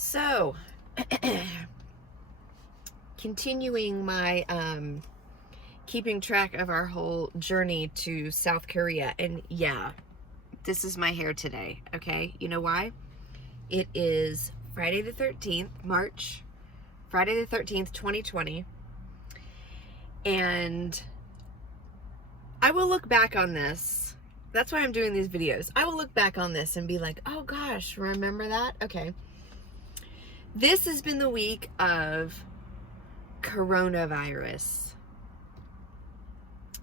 So, continuing my keeping track of our whole journey to South Korea. And yeah, this is my hair today, okay? You know why? It is Friday the 13th, Friday the 13th, 2020. And I will look back on this. That's why I'm doing these videos. I will look back on this and be like, oh gosh, remember that? Okay. This has been the week of coronavirus.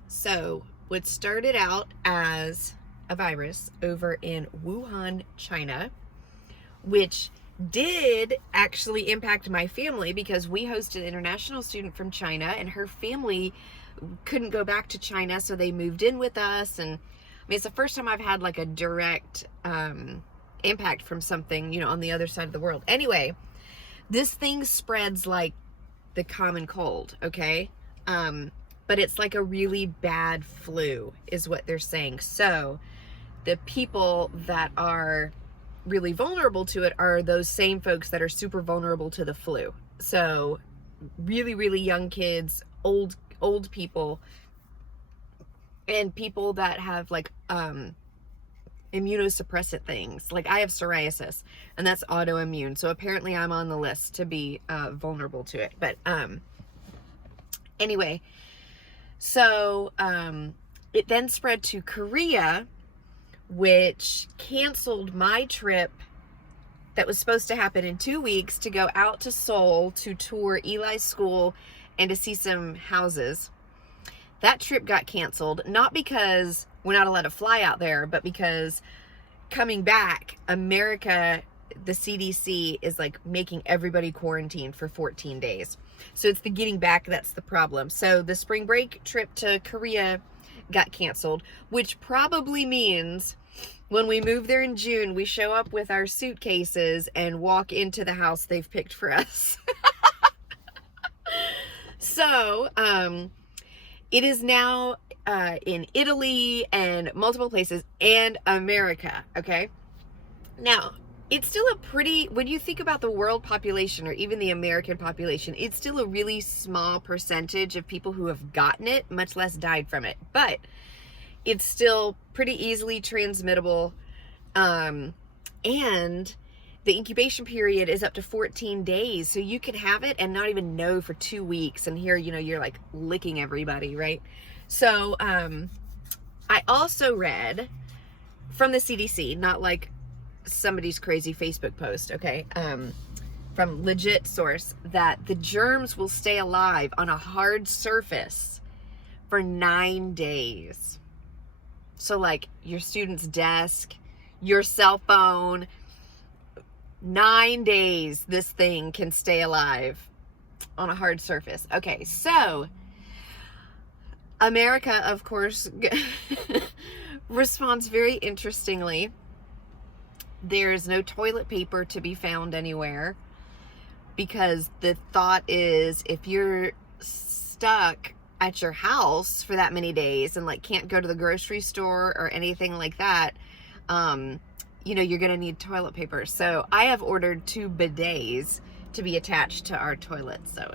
So, what started out as a virus over in Wuhan, China, which did actually impact my family because we hosted an international student from China and her family couldn't go back to China, so they moved in with us. And I mean, it's the first time I've had like a direct impact from something, on the other side of the world. Anyway, this thing spreads like the common cold, okay? But it's like a really bad flu is what they're saying. So the people that are really vulnerable to it are those same folks that are super vulnerable to the flu. So really, really young kids, old people, and people that have like immunosuppressant things. Like I have psoriasis and that's autoimmune. So apparently I'm on the list to be vulnerable to it. But anyway, so it then spread to Korea, which canceled my trip that was supposed to happen in 2 weeks to go out to Seoul to tour Eli's school and to see some houses. That trip got canceled, not because we're not allowed to fly out there, but because coming back, America, the CDC is like making everybody quarantine for 14 days. So it's the getting back that's the problem. So the spring break trip to Korea got canceled, which probably means when we move there in June, we show up with our suitcases and walk into the house they've picked for us. So, it is now in Italy and multiple places and America, okay? Now, it's still a pretty, when you think about the world population or even the American population, it's still a really small percentage of people who have gotten it, much less died from it. But it's still pretty easily transmittable. And the incubation period is up to 14 days. So you can have it and not even know for 2 weeks. And here, you're like licking everybody, right? So I also read from the CDC, not like somebody's crazy Facebook post, okay? From legit source, that the germs will stay alive on a hard surface for 9 days. So like your student's desk, your cell phone, 9 days this thing can stay alive on a hard surface. Okay, so America, of course, responds very interestingly. There's no toilet paper to be found anywhere because the thought is if you're stuck at your house for that many days and like can't go to the grocery store or anything like that, you're going to need toilet paper. So I have ordered 2 bidets to be attached to our toilets. So,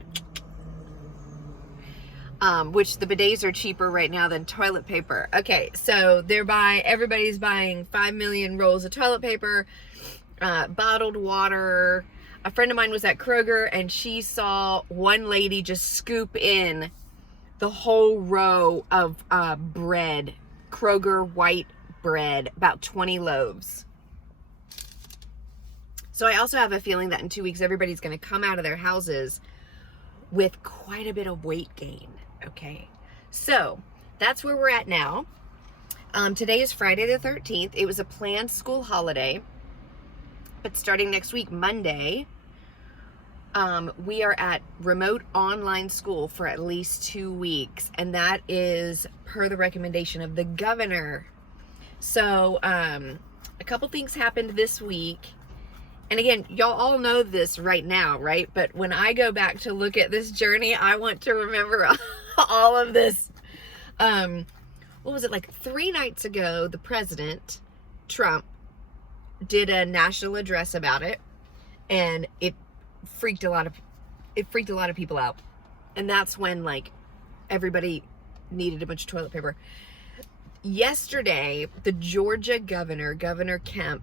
which the bidets are cheaper right now than toilet paper. Okay, so everybody's buying 5 million rolls of toilet paper, bottled water. A friend of mine was at Kroger and she saw one lady just scoop in the whole row of bread, Kroger white bread, about 20 loaves. So I also have a feeling that in 2 weeks, everybody's going to come out of their houses with quite a bit of weight gain. Okay. So that's where we're at now. Today is Friday the 13th. It was a planned school holiday, but starting next week, Monday, we are at remote online school for at least 2 weeks. And that is per the recommendation of the governor. So, a couple things happened this week. And again, y'all all know this right now, right? But when I go back to look at this journey, I want to remember all of this. What was it, like 3 nights ago, the president, Trump, did a national address about it. and it freaked a lot of people out. And that's when like everybody needed a bunch of toilet paper. Yesterday, the Georgia Governor Kemp,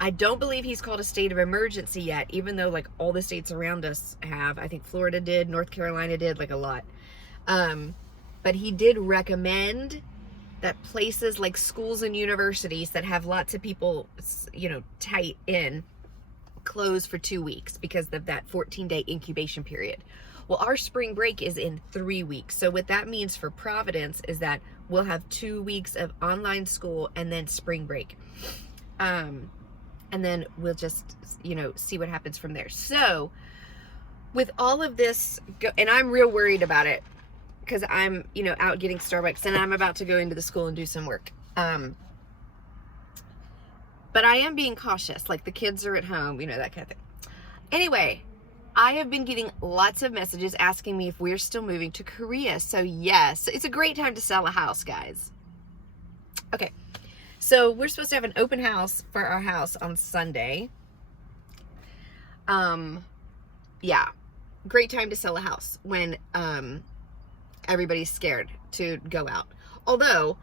I don't believe he's called a state of emergency yet, even though like all the states around us have. I think Florida did, North Carolina did, like a lot. But he did recommend that places like schools and universities that have lots of people, you know, tight in, close for 2 weeks because of that 14-day incubation period. Well, our spring break is in 3 weeks. So what that means for Providence is that we'll have 2 weeks of online school and then spring break. And then we'll just, you know, see what happens from there. So with all of this, and I'm real worried about it because I'm, you know, out getting Starbucks and I'm about to go into the school and do some work. But I am being cautious, like the kids are at home, you know, that kind of thing. Anyway, I have been getting lots of messages asking me if we're still moving to Korea. So yes, it's a great time to sell a house, guys. Okay, so we're supposed to have an open house for our house on Sunday. Yeah, great time to sell a house when everybody's scared to go out. Although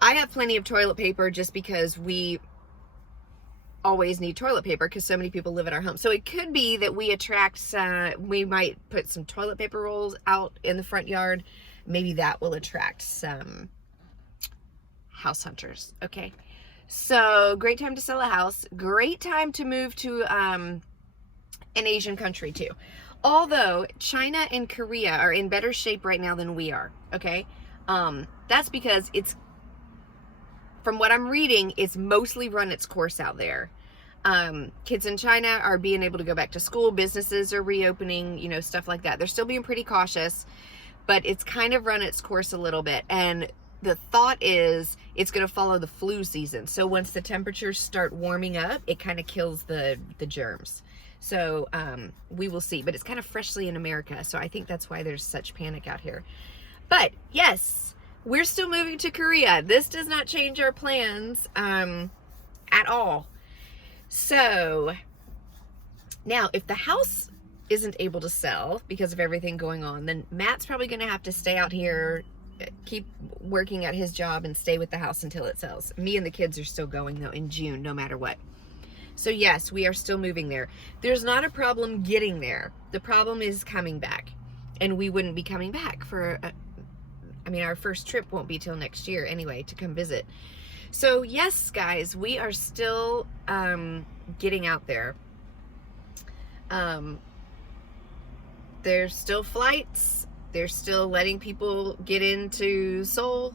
I have plenty of toilet paper just because we always need toilet paper because so many people live at our home. So it could be that we attract, we might put some toilet paper rolls out in the front yard. Maybe that will attract some house hunters. Okay. So great time to sell a house. Great time to move to an Asian country too. Although China and Korea are in better shape right now than we are. Okay. That's because it's, from what I'm reading, it's mostly run its course out there. Kids in China are being able to go back to school. Businesses are reopening, you know, stuff like that. They're still being pretty cautious, but it's kind of run its course a little bit. And the thought is it's going to follow the flu season. So once the temperatures start warming up, it kind of kills the germs. So we will see. But it's kind of freshly in America. So I think that's why there's such panic out here. But yes, we're still moving to Korea. This does not change our plans at all. So now if the house isn't able to sell because of everything going on, then Matt's probably going to have to stay out here, keep working at his job and stay with the house until it sells. Me and the kids are still going though in June, no matter what. So yes, we are still moving there. There's not a problem getting there. The problem is coming back, and we wouldn't be coming back for I mean, our first trip won't be till next year anyway to come visit. So yes, guys, we are still getting out there. There's still flights. They're still letting people get into Seoul.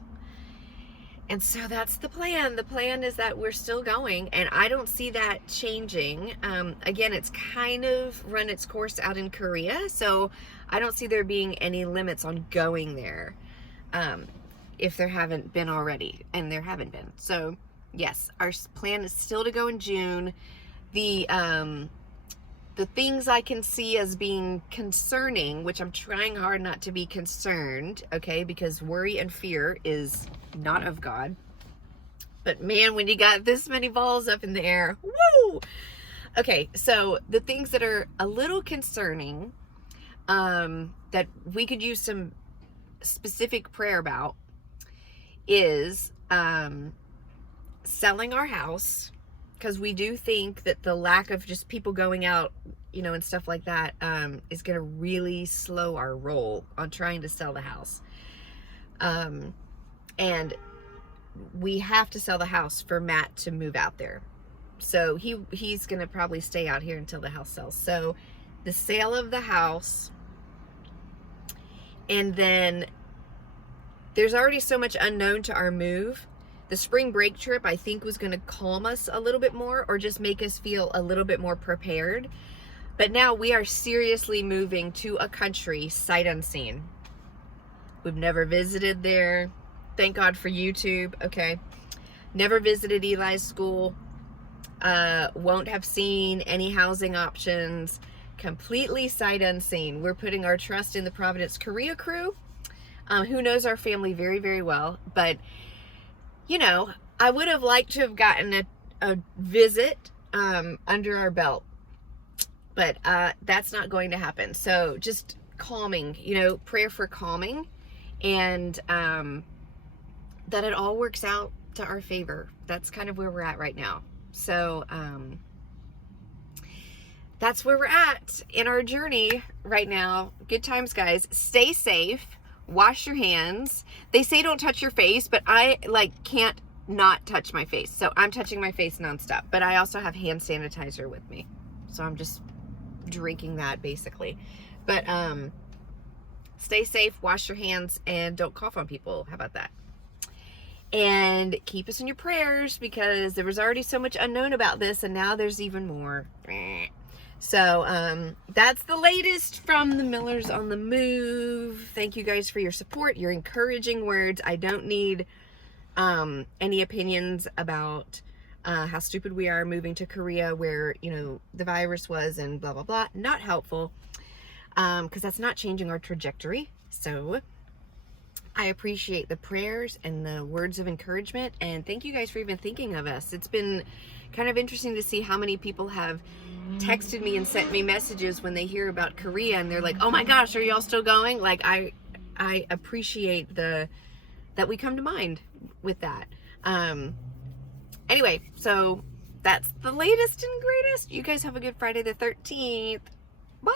And so that's the plan. The plan is that we're still going, and I don't see that changing. Again, it's kind of run its course out in Korea, so I don't see there being any limits on going there. If there haven't been already, and there haven't been. So yes, our plan is still to go in June. The things I can see as being concerning, which I'm trying hard not to be concerned, okay, because worry and fear is not of God. But man, when you got this many balls up in the air, woo! Okay, so the things that are a little concerning, that we could use some specific prayer about, is selling our house, because we do think that the lack of just people going out, you know, and stuff like that is going to really slow our roll on trying to sell the house. And we have to sell the house for Matt to move out there. So he's going to probably stay out here until the house sells. So the sale of the house, and then there's already so much unknown to our move. The spring break trip, I think, was going to calm us a little bit more, or just make us feel a little bit more prepared. But now we are seriously moving to a country sight unseen. We've never visited there. Thank God for YouTube, okay? Never visited Eli's school. Won't have seen any housing options. Completely sight unseen. We're putting our trust in the Providence Korea crew, who knows our family very, very well. But, you know, I would have liked to have gotten a visit under our belt But that's not going to happen. So just calming, prayer for calming, and that it all works out to our favor. That's kind of where we're at right now. So that's where we're at in our journey right now. Good times, guys. Stay safe. Wash your hands. They say don't touch your face, but I can't not touch my face. So I'm touching my face nonstop. But I also have hand sanitizer with me. So I'm just drinking that basically. But stay safe, wash your hands, and don't cough on people. How about that? And keep us in your prayers, because there was already so much unknown about this, and now there's even more. So that's the latest from the Millers on the Move. Thank you guys for your support, your encouraging words. I don't need any opinions about how stupid we are moving to Korea, where the virus was, and blah blah blah. Not helpful, because that's not changing our trajectory. So I appreciate the prayers and the words of encouragement, and thank you guys for even thinking of us. It's been kind of interesting to see how many people have texted me and sent me messages when they hear about Korea, and they're like, oh my gosh, are y'all still going? Like, I appreciate that we come to mind with that. Anyway, so that's the latest and greatest. You guys have a good Friday the 13th. Bye.